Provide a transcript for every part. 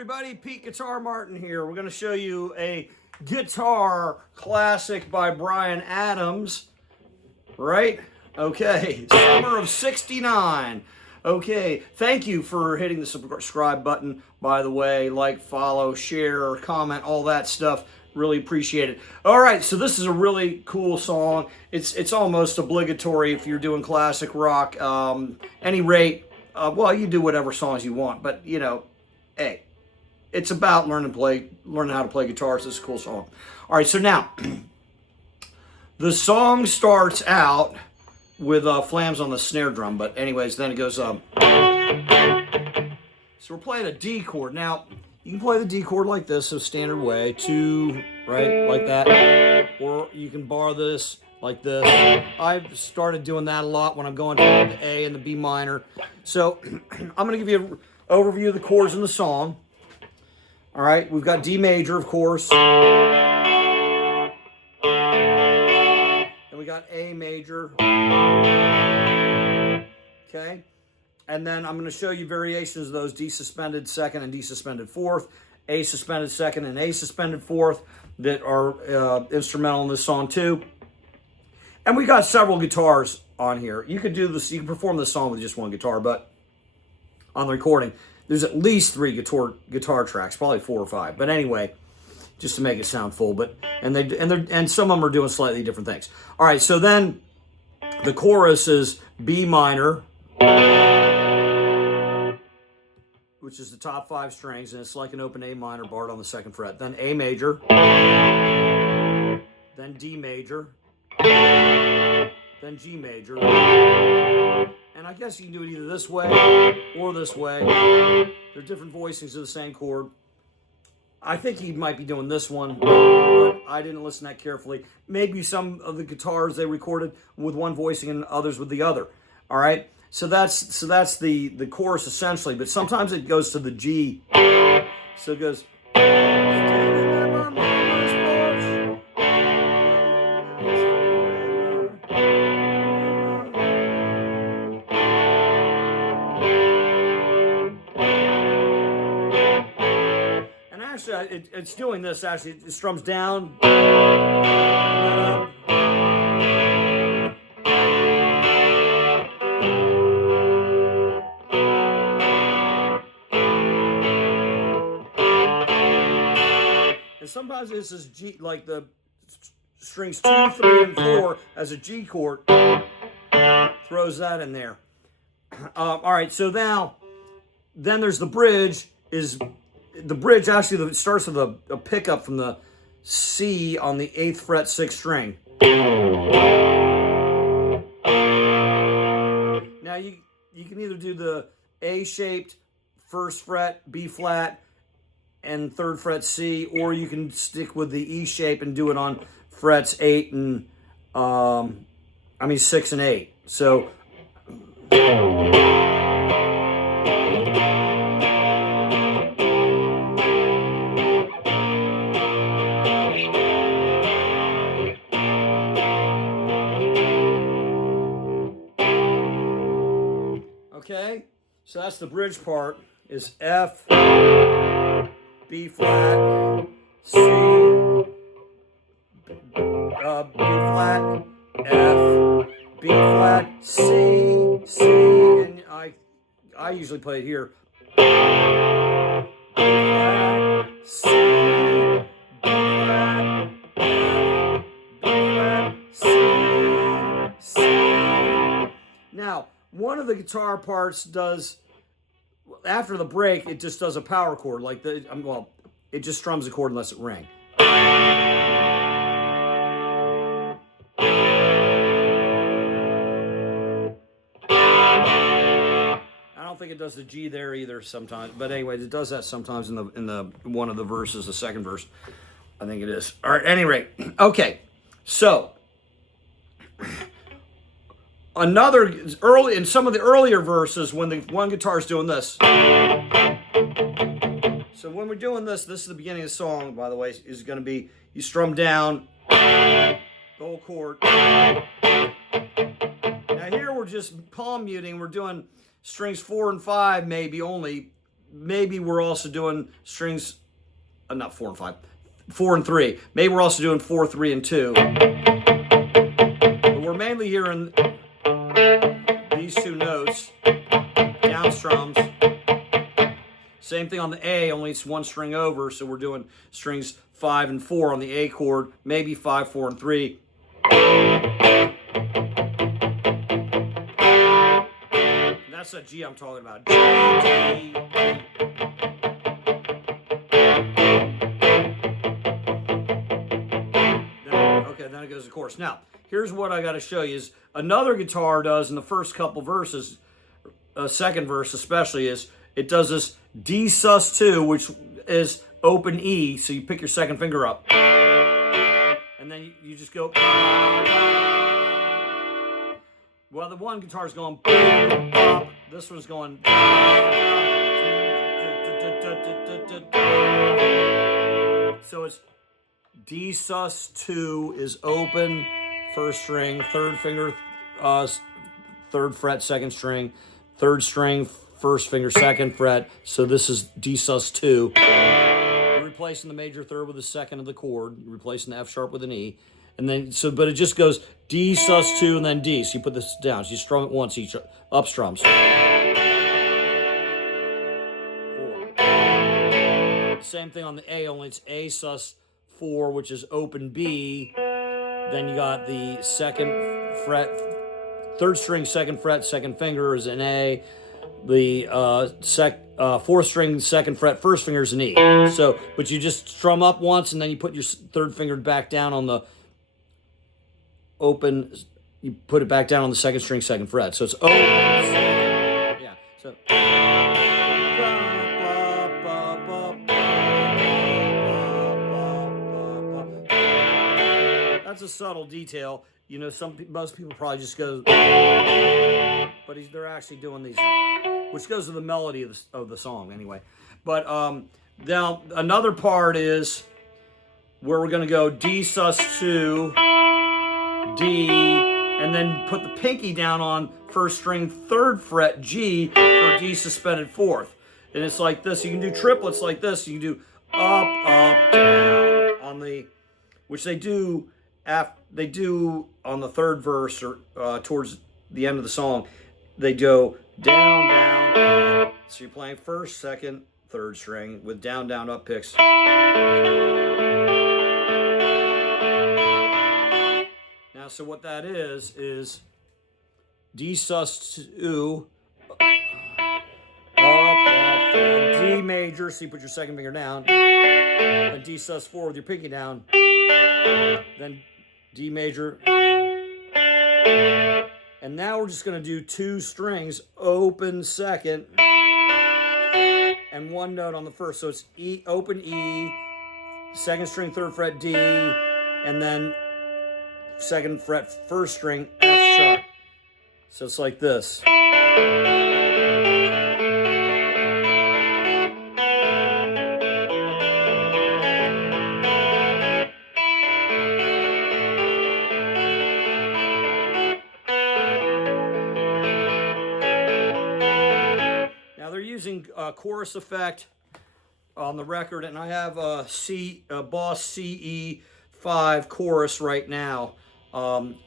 everybody, Pete Guitar Martin here. We're going to show you a guitar classic by Bryan Adams, right? Okay, summer of '69. Okay, thank you for hitting the subscribe button, by the way. Like, follow, share, comment, all that stuff. Really appreciate it. All right, so this is a really cool song. It's almost obligatory if you're doing classic rock. Any rate, well, you do whatever songs you want, but you know, hey, it's about learning how to play guitar. So this is a cool song. All right, so now the song starts out with flams on the snare drum, but anyways, then it goes so we're playing a D chord. Now you can play the D chord like this, so standard way, 2, right, like that, or you can bar this like this. I've started doing that a lot when I'm going to the A and the B minor. So I'm going to give you an overview of the chords in the song. All right, we've got D major, of course. Then we got A major. Okay. And then I'm going to show you variations of those: D suspended second and D suspended fourth, A suspended second and A suspended fourth, that are instrumental in this song too. And we got several guitars on here. You could do this, you can perform this song with just one guitar, but on the recording, there's at least 3 guitar tracks, probably 4 or 5. But anyway, just to make it sound full. But and some of them are doing slightly different things. All right, so then the chorus is B minor, which is the top 5 strings, and it's like an open A minor barred on the 2nd fret. Then A major, then D major, then G major. And I guess you can do it either this way or this way. They're different voicings of the same chord. I think he might be doing this one, but I didn't listen that carefully. Maybe some of the guitars they recorded with one voicing and others with the other. All right? So that's the chorus essentially, but sometimes it goes to the G. So it goes. And actually, it's doing this. Actually, it strums down. And sometimes this is G, like the strings 2, 3, and 4 as a G chord. Throws that in there. All right, so now, then there's the bridge. The bridge actually starts with a pickup from the C on the 8th fret 6th string. Now you can either do the A-shaped 1st fret B flat and 3rd fret C, or you can stick with the E shape and do it on frets 8 and 6 and 8. So okay, so that's the bridge part, is F, B flat, C, B flat, F, B flat, C, C, and I usually play it here. B flat, C, B flat, F, B flat, C, C. Now, one of the guitar parts does, after the break, it just does a power chord, like it just strums a chord and lets it ring. I don't think it does the G there either sometimes, but anyway, it does that sometimes in the one of the verses, the 2nd verse, I think it is. All right, at any rate, okay, so in some of the earlier verses, when the one guitar is doing this. So when we're doing this is the beginning of the song, by the way, is going to be, you strum down the whole chord. Now here we're just palm muting. We're doing strings 4 and 5 maybe only, maybe we're also doing strings, not 4 and 5, 4 and 3. Maybe we're also doing 4, 3, and 2. But we're mainly hearing these two notes, down strums. Same thing on the A, only it's one string over, so we're doing strings 5 and 4 on the A chord, maybe 5, 4, and 3. That's that G I'm talking about. G, G, G. Then it goes to chorus. Now, here's what I got to show you is another guitar does in the first couple verses, second verse especially, is it does this D sus2, which is open E, so you pick your second finger up. And then you just go. Well, the one guitar's going boom, bop. This one's going. So it's D sus2 is open, first string, third finger, third fret, second string, third string, first finger, second fret. So this is D sus2. You're replacing the major third with the second of the chord. You're replacing the F sharp with an E. And then, but it just goes D sus2 and then D. So you put this down. So you strum it once each, up strums. 4. Same thing on the A, only it's A sus4, which is open B. Then you got the second fret, third string, second fret, second finger is an A. The fourth string, second fret, first finger is an E. So, but you just strum up once, and then you put your third finger back down on the open. You put it back down on the second string, second fret. So it's open. Yeah. So. That's a subtle detail. You know, most people probably just go, but they're actually doing these, which goes to the melody of the song anyway. But now another part is where we're going to go D sus2, D, and then put the pinky down on first string, third fret, G for D suspended fourth. And it's like this. You can do triplets like this. You can do up, up, down on the, which they do on the third verse or towards the end of the song. They go down, down, up. So you're playing first, second, third string with down, down, up picks. Now, so what that is D sus2, up, down, D major, so you put your second finger down, then D sus4 with your pinky down, then D major, and now we're just going to do two strings, open second, and one note on the first. So it's E, open E, second string, third fret D, and then second fret, first string, F sharp. So it's like this. Using chorus effect on the record, and I have a Boss CE5 chorus right now on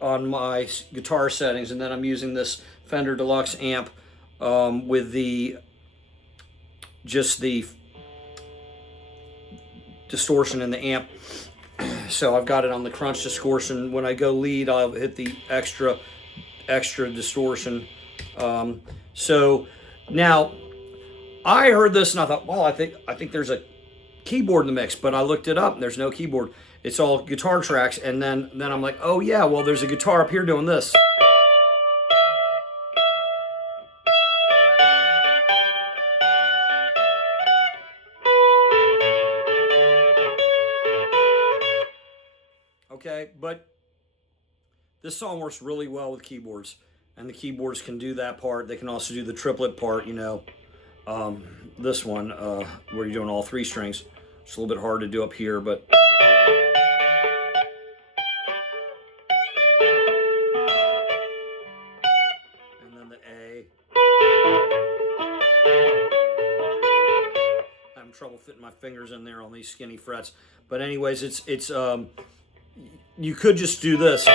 my guitar settings, and then I'm using this Fender Deluxe amp with the distortion in the amp. So I've got it on the crunch distortion. When I go lead, I'll hit the extra distortion. So now, I heard this and I thought, well, I think there's a keyboard in the mix, but I looked it up and there's no keyboard. It's all guitar tracks, and then I'm like, oh yeah, well there's a guitar up here doing this. Okay, but this song works really well with keyboards. And the keyboards can do that part. They can also do the triplet part, you know. This one, where you're doing all three strings. It's a little bit hard to do up here, but... And then the A. fit my fingers in there on these skinny frets. But anyways, it's you could just do this.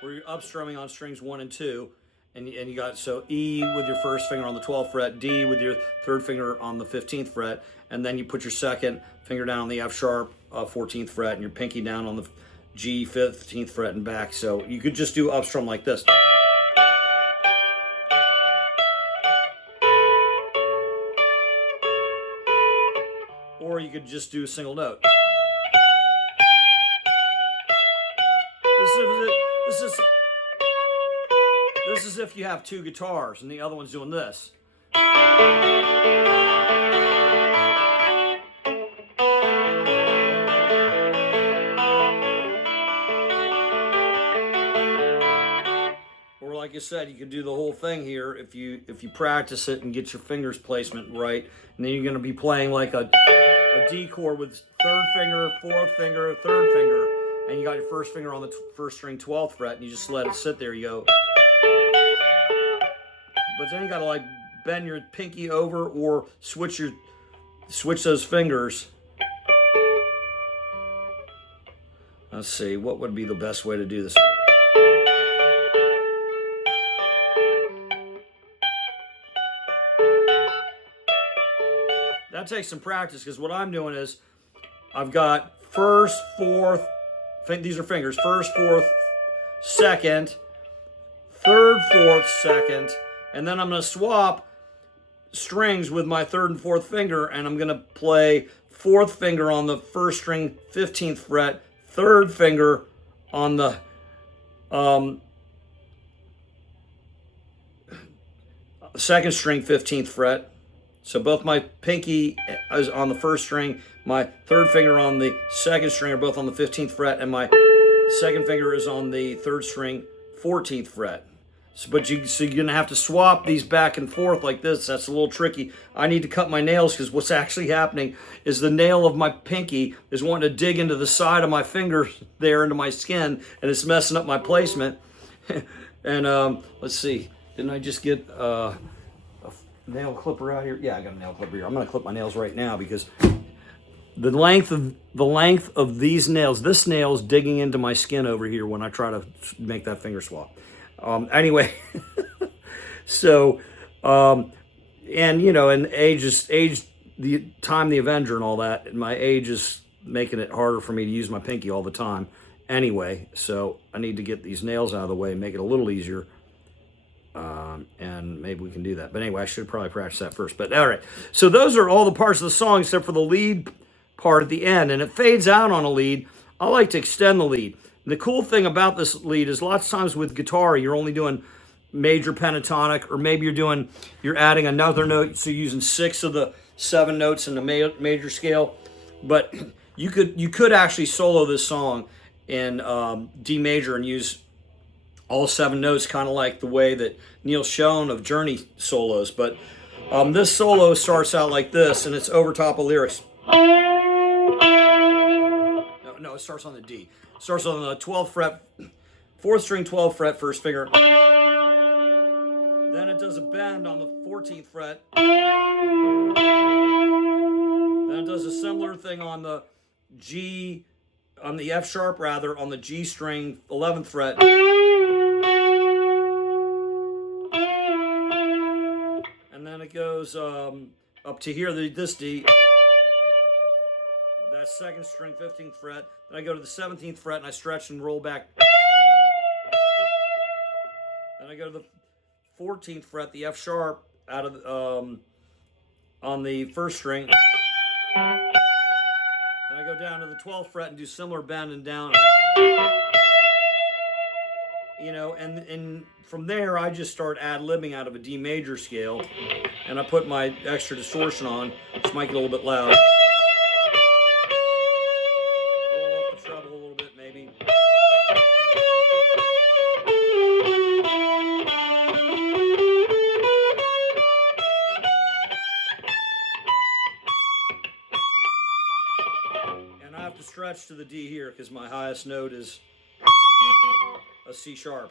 Where you're upstrumming on strings 1 and 2, and you got, so E with your first finger on the 12th fret, D with your third finger on the 15th fret, and then you put your second finger down on the F sharp 14th fret, and your pinky down on the G 15th fret and back. So you could just do upstrum like this. Or you could just do a single note. This is if you have 2 guitars and the other one's doing this. Or like I said, you could do the whole thing here if you practice it and get your fingers placement right, and then you're going to be playing like a D chord with 3rd finger, 4th finger, 3rd finger, and you got your first finger on the first string 12th fret, and you just let it sit there. You go. But then you gotta like bend your pinky over or switch those fingers. Let's see, what would be the best way to do this? That takes some practice, because what I'm doing is I've got 1st, 4th, these are fingers, 1st, 4th, 2nd, 3rd, 4th, 2nd, and then I'm going to swap strings with my 3rd and 4th finger, and I'm going to play 4th finger on the 1st string, 15th fret, 3rd finger on the 2nd string, 15th fret. So both my pinky is on the 1st string, my 3rd finger on the 2nd string are both on the 15th fret, and my 2nd finger is on the 3rd string, 14th fret. So you're going to have to swap these back and forth like this. That's a little tricky. I need to cut my nails, because what's actually happening is the nail of my pinky is wanting to dig into the side of my finger there, into my skin, and it's messing up my placement. And let's see, didn't I just get a nail clipper out here? Yeah, I got a nail clipper here. I'm going to clip my nails right now, because the length of these nails, this nail is digging into my skin over here when I try to make that finger swap. Anyway, so, and you know, and age, the time the Avenger and all that, and my age is making it harder for me to use my pinky all the time. Anyway, so I need to get these nails out of the way and make it a little easier. And maybe we can do that. But anyway, I should probably practice that first. But all right, so those are all the parts of the song except for the lead part at the end, and it fades out on a lead. I like to extend the lead. The cool thing about this lead is lots of times with guitar, you're only doing major pentatonic, or maybe you're adding another note, so you're using 6 of the 7 notes in the major scale. But you could actually solo this song in D major and use all 7 notes, kind of like the way that Neil Schon of Journey solos. But this solo starts out like this, and it's over top of lyrics. No, it starts on the D. It starts on the 12th fret, 4th string, 12th fret, first finger. Then it does a bend on the 14th fret. Then it does a similar thing on the G, on the F sharp rather, on the G string, 11th fret. And then it goes up to here, this D. That 2nd string, 15th fret. Then I go to the 17th fret and I stretch and roll back. Then I go to the 14th fret, the F sharp, out of on the 1st string. Then I go down to the 12th fret and do similar bend and down. You know, and from there I just start ad-libbing out of a D major scale, and I put my extra distortion on, which might get a little bit loud. Stretch to the D here, because my highest note is a C sharp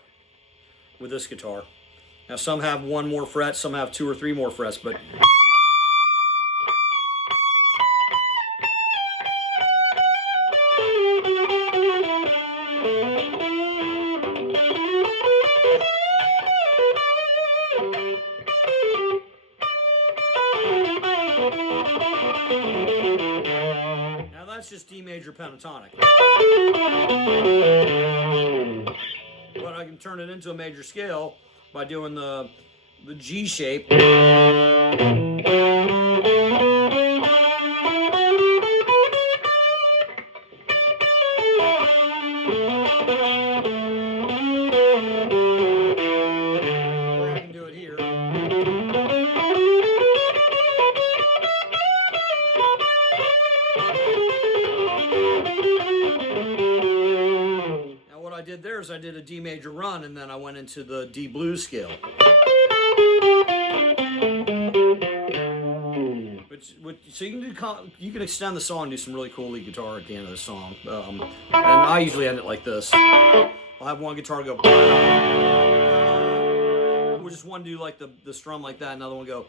with this guitar. Now some have 1 more fret, some have 2 or 3 more frets, but now that's just D major pentatonic. But I can turn it into a major scale by doing the G shape. Or I can do it here. Now what I did there is I did a D major run and then I went into the D blues scale. So you can extend the song and do some really cool lead guitar at the end of the song. And I usually end it like this. I'll have one guitar go, or just one do like the strum like that, another one go.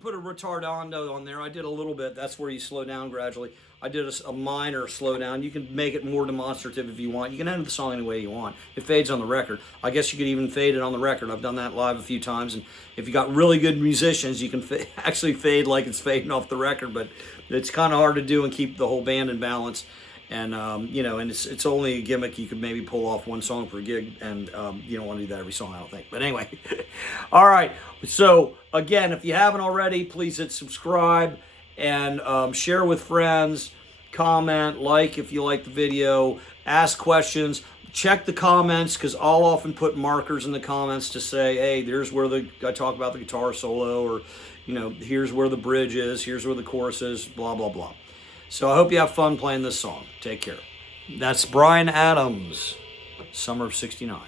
Put a retardando on there. I did a little bit. That's where you slow down gradually. I did a minor slow down. You can make it more demonstrative if you want. You can end the song any way you want. It fades on the record. I guess you could even fade it on the record. I've done that live a few times, and if you got really good musicians, you can actually fade like it's fading off the record, but it's kind of hard to do and keep the whole band in balance. And you know, and it's only a gimmick. You could maybe pull off 1 song per gig, and you don't want to do that every song, I don't think. But anyway, all right. So again, if you haven't already, please hit subscribe and share with friends. Comment, like if you like the video. Ask questions. Check the comments, because I'll often put markers in the comments to say, hey, there's where I talk about the guitar solo, or you know, here's where the bridge is, here's where the chorus is, blah blah blah. So I hope you have fun playing this song. Take care. That's Bryan Adams, Summer of '69.